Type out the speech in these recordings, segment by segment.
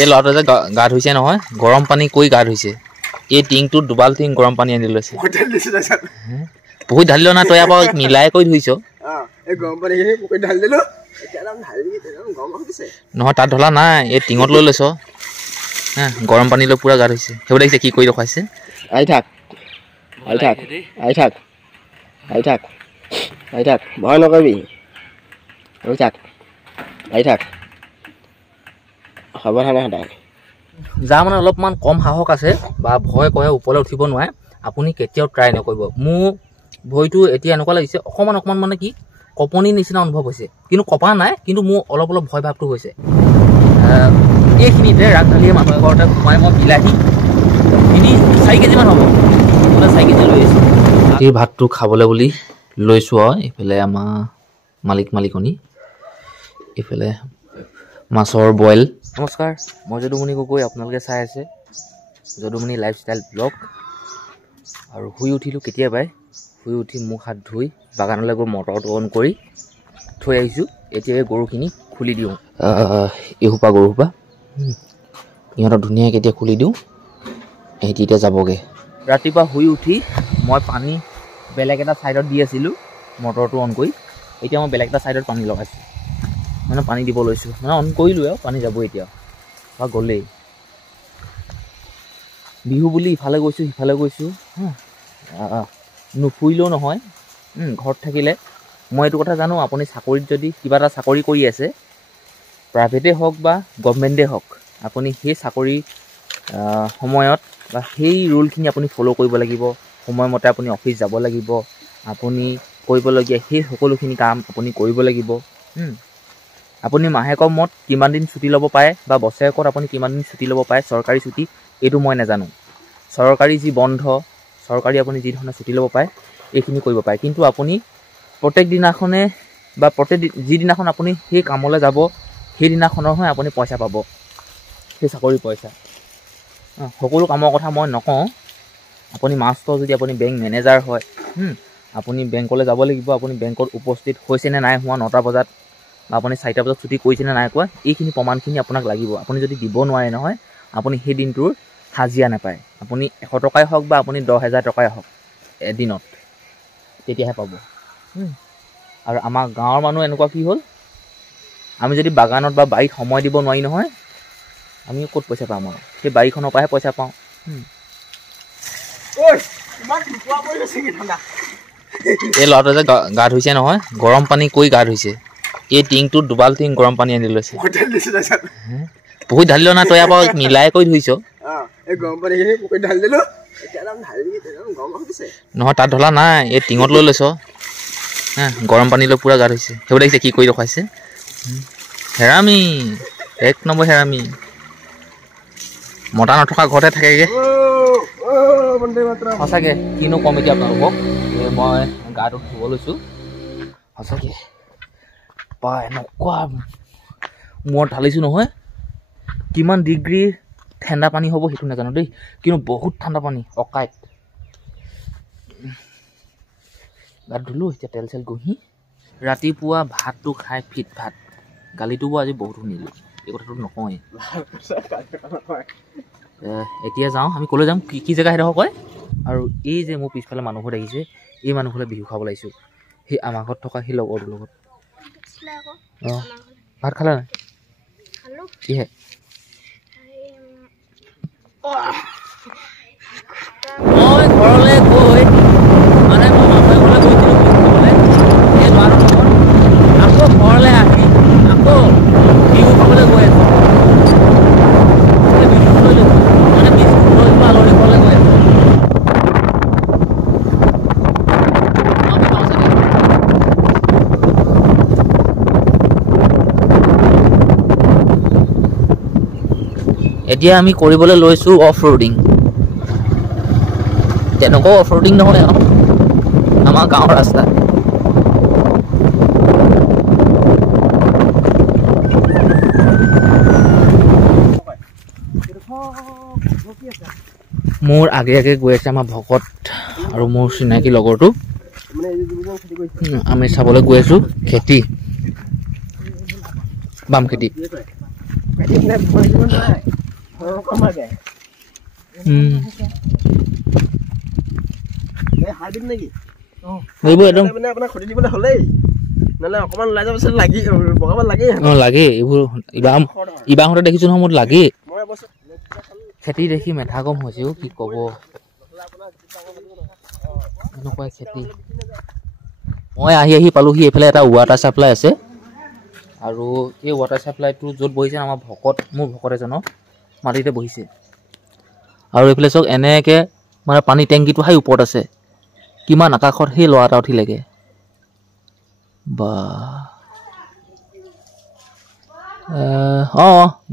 এই ল'ৰাটো যে গা ধুইছে নহয়, গৰম পানী কৈ গা ধুইছে। এই টিংটোত দুবাল টিং গৰম পানী আনি লৈছে। পুখুৰীত ঢালি লোৱা নাই, তই আকৌ মিলাই কৈ ধুইছ। নহয় তাত ঢলা নাই, এই টিঙত লৈ লৈছ। গৰম পানী লৈ পুৰা গা ধুইছে। সেইবোৰ দেখিছে কি কৰি দেখুৱাইছে। আহি থাক আহি থাক আহি থাক আহি থাক আহি থাক, ভয় নকৰিবি। আহি থাক আহি থাক, সাৱধানে সদায়। যাৰ মানে অলপমান কম সাহস আছে বা ভয় কৰে, ওপৰলৈ উঠিব নোৱাৰে, আপুনি কেতিয়াও ট্ৰাই নকৰিব। মোৰ ভয়টো এতিয়া এনেকুৱা লাগিছে, অকণমান অকণমান মানে কি কঁপনিৰ নিচিনা অনুভৱ হৈছে, কিন্তু কঁপা নাই, কিন্তু মোৰ অলপ অলপ ভয় ভাৱটো হৈছে। এইখিনিতে ৰাগঢালীয়ে মানুহ এঘৰতে সোমাই মই বিলাহী 4 কেজিমান হ'ব, 4 কেজি লৈ আহিছোঁ। ৰাতিৰ ভাতটো খাবলৈ বুলি লৈছোঁ আৰু এইফালে আমাৰ মালিকনী, এইফালে মাছৰ বইল। নমস্কাৰ, মই যদুমণি গগৈ, আপোনালোকে চাই আছে যদুমণি লাইফষ্টাইল ব্লগ। আৰু শুই উঠিলোঁ কেতিয়াবাই, শুই উঠি মুখ হাত ধুই বাগানলৈ গৈ মটৰটো অন কৰি থৈ আহিছোঁ। এতিয়া এই গৰুখিনি খুলি দিওঁ, এসোপা গৰুসোপা ইহঁতক ধুনীয়াকৈ এতিয়া খুলি দিওঁ, সিহঁতি এতিয়া যাবগৈ। ৰাতিপুৱা শুই উঠি মই পানী বেলেগ এটা ছাইডত দি আছিলোঁ মটৰটো অন কৰি, এতিয়া মই বেলেগ এটা ছাইডত পানী লগাইছোঁ, মানে পানী দিব লৈছোঁ, মানে অন কৰিলোঁ আৰু পানী যাব এতিয়া বা গ'লেই। বিহু বুলি ইফালে গৈছোঁ সিফালে গৈছোঁ, নুফুৰিলেও নহয়। ঘৰত থাকিলে মই এইটো কথা জানো, আপুনি চাকৰিত যদি কিবা এটা চাকৰি কৰি আছে, প্ৰাইভেটেই হওক বা গভমেণ্টেই হওক, আপুনি সেই চাকৰি সময়ত বা সেই ৰুলখিনি আপুনি ফ'ল' কৰিব লাগিব। সময়মতে আপুনি অফিচ যাব লাগিব, আপুনি কৰিবলগীয়া সেই সকলোখিনি কাম আপুনি কৰিব লাগিব। আপুনি মাহেকৰ মূৰত কিমান দিন ছুটি ল'ব পাৰে বা বছৰেকত আপুনি কিমান দিন ছুটি ল'ব পাৰে, চৰকাৰী ছুটি, এইটো মই নাজানো। চৰকাৰী যি বন্ধ, চৰকাৰী আপুনি যি ধৰণে ছুটি ল'ব পাৰে, এইখিনি কৰিব পাৰে। কিন্তু আপুনি প্ৰত্যেক দিনাখনে বা যিদিনাখন আপুনি সেই কামলৈ যাব, সেইদিনাখনৰহে আপুনি পইচা পাব, সেই চাকৰিৰ পইচা। সকলো কামৰ কথা মই নকওঁ। আপুনি মাষ্টৰ যদি আপুনি বেংক মেনেজাৰ হয়, আপুনি বেংকলৈ যাব লাগিব, আপুনি বেংকত উপস্থিত হৈছেনে নাই হোৱা 9টা বজাত, বা আপুনি 4টা বজাত ছুটি কৰিছেনে নাই কৰা, এইখিনি প্ৰমাণখিনি আপোনাক লাগিব। আপুনি যদি দিব নোৱাৰে নহয়, আপুনি সেই দিনটোৰ হাজিৰা নাপায়। আপুনি 100 টকাই হওক বা আপুনি 10,000 টকাই হওক এদিনত, তেতিয়াহে পাব। আৰু আমাৰ গাঁৱৰ মানুহ এনেকুৱা কি হ'ল, আমি যদি বাগানত বা বাৰীত সময় দিব নোৱাৰি নহয়, আমি ক'ত পইচা পাম আৰু? সেই বাৰীখনৰ পৰাহে পইচা পাওঁ। এই ল'ৰাটো যে গা ধুইছে নহয়, গৰম পানী কৈ গা ধুইছে। এই টিংটোত দুবাল টিং গৰম পানী আনি লৈছে। পুখুৰীত ঢালি লোৱা নাই, তই আকৌ মিলাই কৈ ধুইছ। নহয় তাত ঢলা নাই, এই টিঙত লৈ লৈছ। গৰম পানী লৈ পুৰা গা ধুইছে। সেইবোৰ দেখিছে কি কৰি দেখুৱাইছে। হেৰামি, 1 নম্বৰ হেৰামি। মতা নথকা ঘৰতে থাকেগৈ। সঁচাকৈ কিনো কম এতিয়া আপোনালোকক, মই গাটো ধুব লৈছোঁ। সঁচাকৈ বা এনেকুৱা মূৰত ঢালিছোঁ নহয়, কিমান ডিগ্ৰী ঠাণ্ডা পানী হ'ব সেইটো নাজানো দেই, কিন্তু বহুত ঠাণ্ডা পানী, অকাইত। গাত ধুলোঁ, এতিয়া তেল চেল ঘঁহি ৰাতিপুৱা ভাতটো খাই ফিট ভাত। গালিটো বাৰু আজি বহুত শুনিলোঁ, এই কথাটো নকওঁৱেই। এতিয়া যাওঁ, আমি ক'লৈ যাম, কি জেগা সেইডোখৰ কয়? আৰু এই যে মোৰ পিছফালে মানুহবোৰ দেখিছে, এই মানুহবোৰে বিহু খাব লাগিছোঁ, সেই আমাৰ ঘৰত থকা সেই লগৰটোৰ লগত। ভাত খালা নাই? কিহে? মই ঘৰলৈ গৈ মানে মই মানুহ এঘৰলৈ গৈছিলোঁ খাবলৈ, এই ল'ৰাটোৰ লগত। আকৌ ঘৰলৈ আহি আকৌ বিহু খাবলৈ গৈ আছোঁ। বিহু লৈ লৈছোঁ, মানে বিস্কুট লৈ যোৱা আলহী ঘৰলৈ গৈ আছোঁ। এতিয়া আমি কৰিবলৈ লৈছোঁ অফ ৰোডিং। তেনেকুৱাও অফ ৰোডিং নহয় আৰু, আমাৰ গাঁৱৰ ৰাস্তা। মোৰ আগে আগে গৈ আছে আমাৰ ভকত আৰু মোৰ চিনাকি লগৰটো। আমি চাবলৈ গৈ আছোঁ খেতি। বাম খেতি এইবোৰ একদম লাগে এইবোৰ ইবাহঁতে দেখিছো নহয় মোৰ লাগে খেতি দেখি মেধা কম হৈছে কি ক'ব এনেকুৱা খেতি মই আহি পালোহি এইফালে এটা ৱাটাৰ ছাপ্লাই আছে আৰু এই ৱাটাৰ ছাপ্লাইটো য'ত বহিছে আমাৰ মোৰ ভকত এজনৰ মাটিতে বহিছে আৰু এইফালে চাওক এনেকৈ মানে পানী টেংকিটো হাই ওপৰত আছে কিমান আকাশত সেই ল'ৰা এটা উঠিলেগৈ বা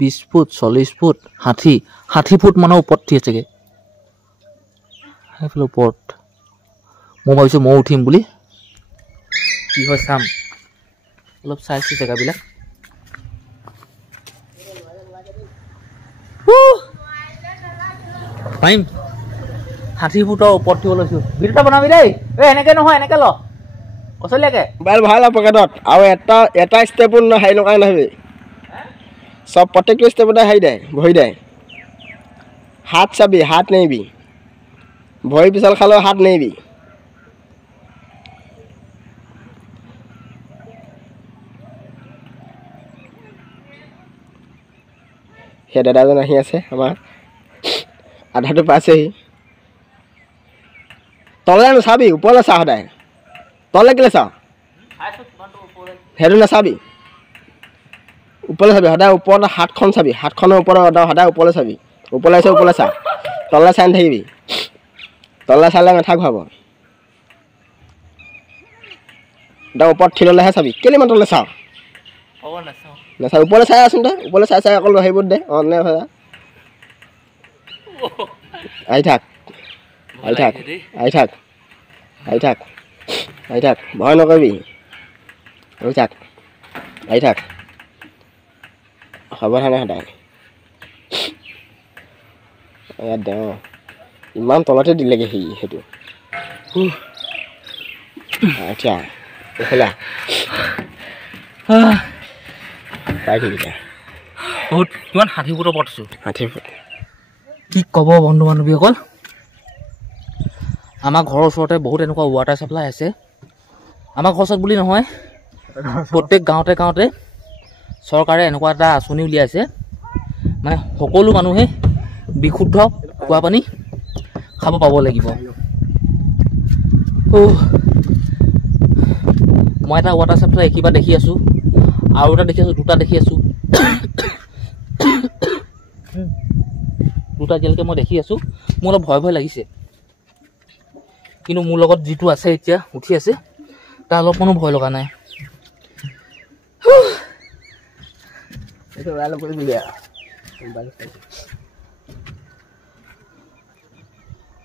20 ফুট 40 ফুট 60 ফুট মানৰ ওপৰত উঠি আছেগৈ সেইফালে ওপৰত মই ভাবিছোঁ মই উঠিম বুলি কি হয় চাম অলপ চাইছোঁ জেগাবিলাক পাৰিম 60 ফুটৰ ওপৰত উঠিব লৈছোঁ ভিডিঅ'টা বনাবি দেই এনেকৈ নহয় এনেকৈ ল কচলীয়াকৈ মোবাইল ভাল আৰু পকেটত আৰু এটা ষ্টেপো হেৰি নকৰা নাহিবি চব প্ৰত্যেকটো ষ্টেপতে হেৰি দে ভৰি দে হাত চাবি হাত নেৰিবি ভৰি পিছল খালেও হাত নেৰিবি সেই দাদাজন আহি আছে আমাৰ আধাটো পাইছেহি তলে নাচাবি ওপৰলৈ চা সদায় তলে কেলৈ চাওঁ সেইটো নাচাবি ওপৰলৈ চাবি সদায় ওপৰত হাতখন চাবি হাতখনৰ ওপৰত সদায় ওপৰলৈ চাবি ওপৰলৈ আছে ওপৰলৈ চা তললৈ চাই নাথাকিবি তললৈ চালে মেথা ঘূৰাব সদায় ওপৰত থিললৈহে চাবি কেলৈ ইমান তললৈ চাওঁ নাচাওঁ ওপৰলৈ চাই আছোন তই ওপৰলৈ চাই অকল সেইবোৰ দে নে ভজা আহি থাক ভয় নকৰিবি ৰৈ থাক আহি থাক সাৱধানে সদায় ইয়াত দে ইমান তলতে দিলেগৈ সেইটো আচ্ছা এইফালে বহুত কিমান 60 ফুটৰ ওপৰত আছোঁ 60 ফুট কি ক'ব বন্ধু বান্ধৱীসকল আমাৰ ঘৰৰ ওচৰতে বহুত এনেকুৱা ৱাটাৰ ছাপ্লাই আছে আমাৰ ঘৰ ওচৰত বুলি নহয় প্ৰত্যেক গাঁৱতে চৰকাৰে এনেকুৱা এটা আঁচনি উলিয়াইছে মানে সকলো মানুহে বিশুদ্ধ খোৱা পানী খাব পাব লাগিব মই এটা ৱাটাৰ ছাপ্লাই কিবা দেখি আছোঁ আৰু এটা দেখি আছোঁ দুটা দেখি আছোঁ দুটা এতিয়ালৈকে মই দেখি আছোঁ মোৰ অলপ ভয় লাগিছে কিন্তু মোৰ লগত যিটো আছে এতিয়া উঠি আছে তাৰ অলপমানো ভয় লগা নাই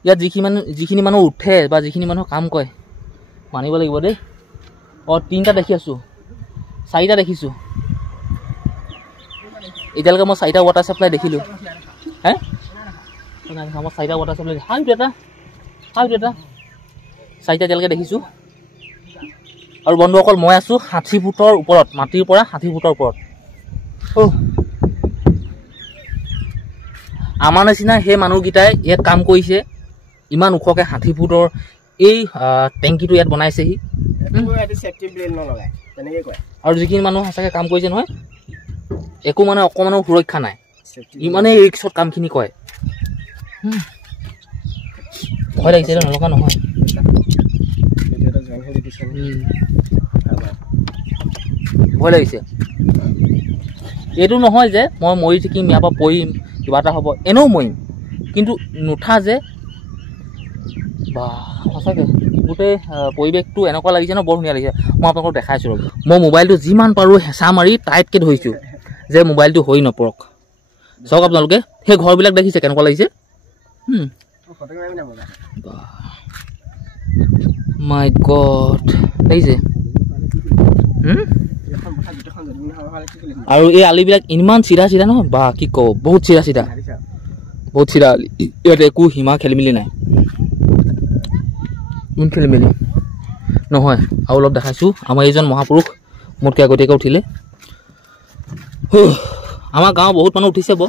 ইয়াত যিখিনি মানুহ উঠে বা যিখিনি মানুহ কাম কৰে মানিব লাগিব দেই তিনিটা দেখি আছোঁ 4টা দেখিছোঁ এতিয়ালৈকে মই 4টা ৱাটাৰ ছাপ্লাই দেখিলোঁ মই 4টা ৱাটাৰ ছাপ্লাই হাইটো এটা 4টা এতিয়ালৈকে দেখিছোঁ আৰু বন্ধুসকল মই আছোঁ 60 ফুটৰ ওপৰত মাটিৰ পৰা 60 ফুটৰ ওপৰত আমাৰ নিচিনা সেই মানুহকেইটাই ইয়াত কাম কৰিছে ইমান ওখকৈ 60 ফুটৰ এই টেংকিটো ইয়াত বনাইছেহি আৰু যিখিনি মানুহ সঁচাকৈ কাম কৰিছে নহয় একো মানে অকণমানো সুৰক্ষা নাই ইমানেই ৰিক্সত কামখিনি কৰে ভয় লাগিছে নলগা নহয় ভয় লাগিছে এইটো নহয় যে মই মৰি থাকিম ইয়াৰ পৰা পৰিম কিবা এটা হ'ব এনেও মৰিম কিন্তু নুঠা যে বা সঁচাকৈ গোটেই পৰিৱেশটো এনেকুৱা লাগিছে ন বৰ ধুনীয়া লাগিছে মই আপোনালোকক দেখাইছোঁ ৰ'ব মই মোবাইলটো যিমান পাৰোঁ হেঁচা মাৰি টাইটকৈ ধৰিছোঁ যে মোবাইলটো হৈ নপৰক চাওক আপোনালোকে সেই ঘৰবিলাক দেখিছে কেনেকুৱা লাগিছে মাই গড দেখিছে আৰু এই আলিবিলাক ইমান চিধা নহয় বা কি ক'ব বহুত চিধা আলি ইয়াত একো সীমা খেলি মেলি নাই খেলি মেলি নহয় আৰু অলপ দেখাইছোঁ আমাৰ এইজন মহাপুৰুষ মোতকৈ আগতীয়াকৈ উঠিলে আমাৰ গাঁও বহুত মানুহ উঠিছে ব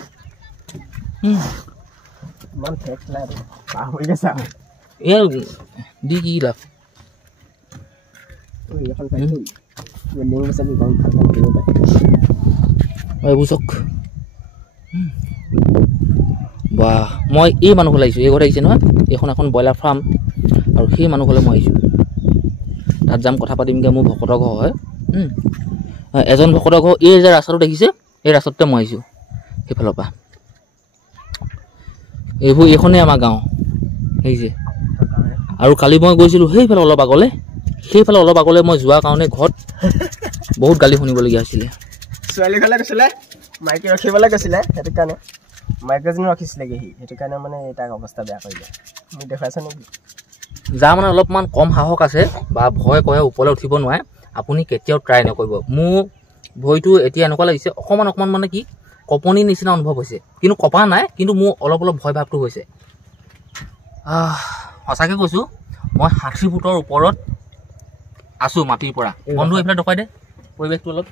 ইমান ফেক নাই পাহৰি গৈছা এ দি কি লাভ এখন পাইছো বিল্ডিং আছে আমি গাঁও ভাল কাম কৰিব পাৰি এইবোৰ চক বাহ মই এই মানুহ ঘৰলৈ আহিছোঁ এই ঘৰত আহিছে নহয় এইখন এখন ব্ৰইলাৰ ফাৰ্ম আৰু সেই মানুহ ঘৰলৈ মই আহিছোঁ তাত যাম কথা পাতিমগৈ মোৰ ভকতৰ ঘৰ হয় এজন ভকতৰ ঘৰ এই যে ৰাস্তাটো দেখিছে এই ৰাস্তাটোতে মই আহিছোঁ সেইফালৰ পৰা এইবোৰ এইখনেই আমাৰ গাঁও দেখিছে আৰু কালি মই গৈছিলোঁ সেইফালে অলপ আগলৈ মই যোৱাৰ কাৰণে ঘৰত বহুত গালি শুনিবলগীয়া হৈছিলে ছোৱালী ঘৰলৈ গৈছিলে মাইকী ৰখিবলৈ গৈছিলে সেইটো কাৰণে মাইকীজনী ৰাখিছিলেগৈ সেইটো কাৰণে মানে তাক অৱস্থা বেয়া কৰিলে মোক দেখুৱাইছে নেকি যাৰ মানে অলপমান কম সাহস আছে বা ভয় কৰে ওপৰলৈ উঠিব নোৱাৰে আপুনি কেতিয়াও ট্ৰাই নকৰিব মোৰ ভয়টো এতিয়া এনেকুৱা লাগিছে অকণমান মানে কি কঁপনিৰ নিচিনা অনুভৱ হৈছে কিন্তু কঁপা নাই কিন্তু মোৰ অলপ ভয় ভাৱটো হৈছে সঁচাকৈ কৈছোঁ মই 60 ফুটৰ ওপৰত আছোঁ মাটিৰ পৰা বন্ধু এইফালে দেখুৱাই দে পৰিৱেশটো অলপ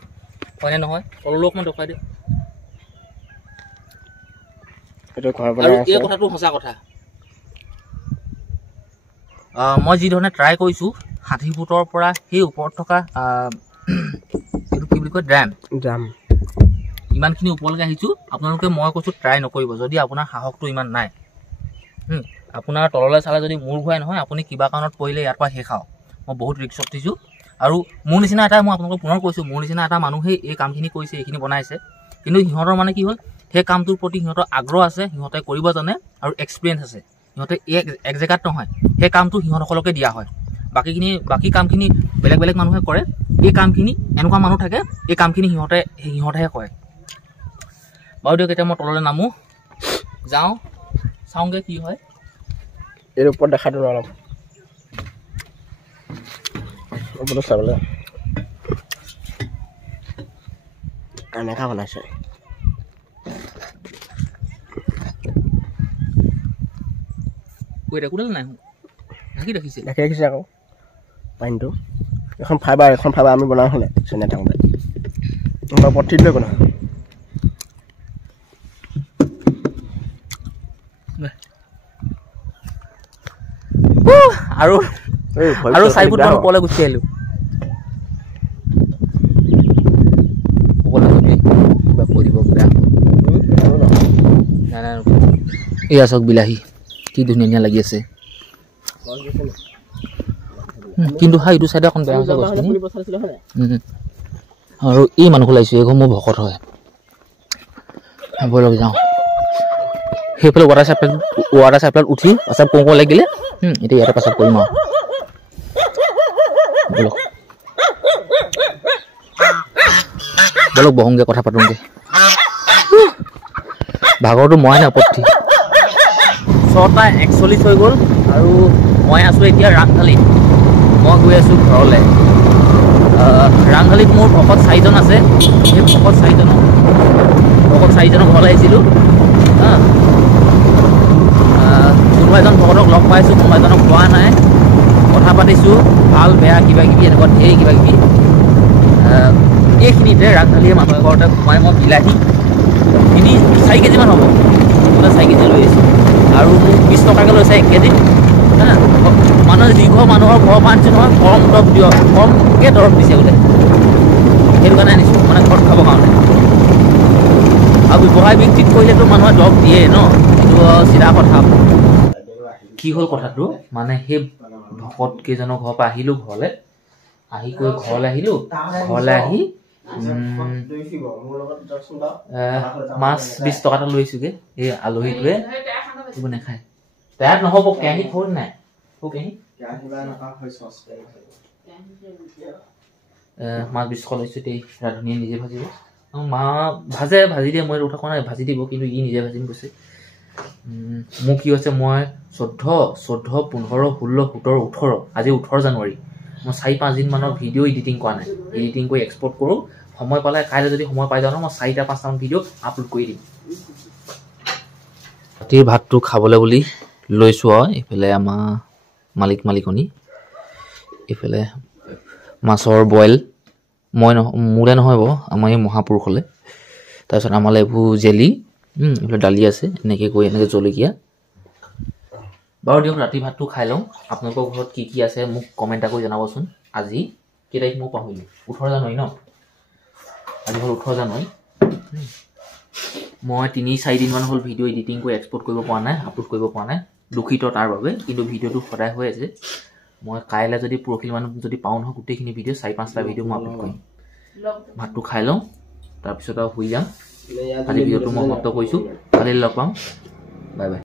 হয়নে নহয় তললৈ অকণমান দেখুৱাই দে আৰু এই কথাটো সঁচা কথা মই যি ধৰণে ট্ৰাই কৰিছোঁ 60 ফুটৰ পৰা সেই ওপৰত থকা এইটো কি বুলি কয় ড্ৰাম ইমানখিনি ওপৰলৈকে আহিছোঁ আপোনালোকে মই কৈছোঁ ট্ৰাই নকৰিব যদি আপোনাৰ সাহসটো ইমান নাই আপোনাৰ তললৈ চালে যদি মূৰ ঘূৰাই নহয় আপুনি কিবা কাৰণত পৰিলে ইয়াৰ পৰা শেষ আও মই বহুত ৰিক্সত দিছোঁ আৰু মোৰ নিচিনা এটা মই আপোনালোকক পুনৰ কৈছোঁ মোৰ নিচিনা এটা মানুহে এই কামখিনি কৰিছে এইখিনি বনাইছে কিন্তু সিহঁতৰ মানে কি হ'ল সেই কামটোৰ প্ৰতি সিহঁতৰ আগ্ৰহ আছে সিহঁতে কৰিব জানে আৰু এক্সপিৰিয়েঞ্চ আছে সিহঁতে এক জেগাত নহয় সেই কামটো সিহঁতসকলকে দিয়া হয় বাকী কামখিনি বেলেগ মানুহে কৰে এই কামখিনি এনেকুৱা মানুহ থাকে এই কামখিনি সিহঁতেহে কৰে বাৰু দিয়ক এতিয়া মই তললৈ নামো যাওঁ চাওঁগৈ কি হয় এই ওপৰত দেখাটো অলপ ওপৰত চাবলৈ এনেকা বনাইছে কোডাল নাই ঢাকি ৰাখিছে আকৌ পানীটো এখন ফাইবাৰ আমি বনাওঁ হ'লে চেনে থাকোঁতে পঠিত লৈ বনাওঁ আৰু 4 ফুট মান ওপৰলৈ গুচি আহিলোঁ এয়া চাওক বিলাহী কি ধুনীয়া লাগি আছে কিন্তু এইটো চাইডে এখন বেয়া হৈছে গছখিনি আৰু এই মানুহ ওলাইছোঁ এই ঘৰ মোৰ ভকত হয় ব'লক যাওঁ সেইফালে ৱাটাৰ চাপ্লাইত উঠি পেচাব কৰোঁ লাগিলে এতিয়া ইয়াতে পেচাব কৰিম আৰু ব'লক বহোংগে কথা পাতোংগে ভাগৰটো মই নাই ওপৰত 6:41 হৈ গ'ল আৰু মই আছোঁ এতিয়া ৰাংঢালীত মই গৈ আছোঁ ঘৰলৈ ৰাংঢালীত মোৰ ভকত 4জন আছে সেই ভকত 4জনৰ ঘৰলৈ আহিছিলোঁ কোনোবা এজন ভকতক লগ পাইছোঁ কোনোবা এজনক পোৱা নাই কথা পাতিছোঁ ভাল বেয়া কিবাকিবি এনেকুৱা ঢেৰ কিবাকিবি এইখিনিতে ৰাংঢালীয়ে মানুহ এঘৰতে সোমাই মই বিলাহী 4 কেজিমান হ'ব 4 কেজি লৈ আহিছোঁ আৰু মোক 20 টকাকৈ লৈছে 1 কেজি মানুহে যিঘৰ মানুহৰ ঘৰৰ পৰা আনিছোঁ নহয় কমকৈ দৰৱ দিছে বোলে সেইটো কাৰণে আনিছোঁ মানে ঘৰত খাবৰ কাৰণে আৰু ব্যৱসায় ভিত্তিত কৰিলেতো মানুহে দৰৱ দিয়ে ন সেইটো চিধা কথা কি হ'ল কথাটো মানে সেই ভকত কেইজনৰ ঘৰৰ পৰা আহিলোঁ ঘৰলৈ আহি আহি মাছ 20 টকা এটা লৈছোঁগৈ এই আলহীটোৱে এইবোৰ নাখায় তাত নহ'ব কেৰাহীত হ'ল নাই মাছ 20 টকা লৈছোঁ দেই ৰান্ধনীয়ে নিজে ভাজিব মা ভাজি দিয়ে মই কথা কোৱা নাই ভাজি দিব কিন্তু ই নিজে ভাজিম কৈছে মোৰ কি হৈছে মই 14, 15, 16, 17, 18 আজি 18 জানুৱাৰী মই 4-5 দিনমানৰ ভিডিঅ' এডিটিং কৰা নাই এডিটিং কৰি এক্সপৰ্ট কৰোঁ সময় পালে কাইলৈ যদি সময় পাই যাওঁ ন মই 4-5টামান ভিডিঅ' আপলোড কৰি দিম ৰাতিৰ ভাতটো খাবলৈ বুলি লৈছোঁ আৰু এইফালে আমাৰ মালিকনী এইফালে মাছৰ বইল মোলৈ নহয় বাৰু আমাৰ এই মহাপুৰুষলৈ তাৰপিছত আমাৰ এইবোৰ জেলি এইফালে দালি আছে এনেকৈ কৰি এনেকৈ জলকীয়া বাৰু দিয়ক ৰাতি ভাতটো খাই লওঁ আপোনালোকৰ ঘৰত কি কি আছে মোক কমেণ্ট এটা কৰি জনাবচোন আজি কেই তাৰিখ মই পাহৰিলোঁ 18 জানুৱাৰী ন আজি হ'ল 18 জানুৱাৰী মই 3-4 দিনমান হ'ল ভিডিঅ' এডিটিং কৰি এক্সপৰ্ট কৰিব পৰা নাই আপলোড কৰিব পৰা নাই দুখিত তাৰ বাবে কিন্তু ভিডিঅ'টো সদায় হৈ আছে মই কাইলৈ যদি পৰহিল মানত যদি পাওঁ নহয় গোটেইখিনি ভিডিঅ' 4-5টা ভিডিঅ' মই আপলোড কৰিম ভাতটো খাই লওঁ তাৰপিছত আৰু শুই যাম আজি ভিডিঅ'টো মই সমাপ্ত কৰিছোঁ কালি লগ পাম বাই বাই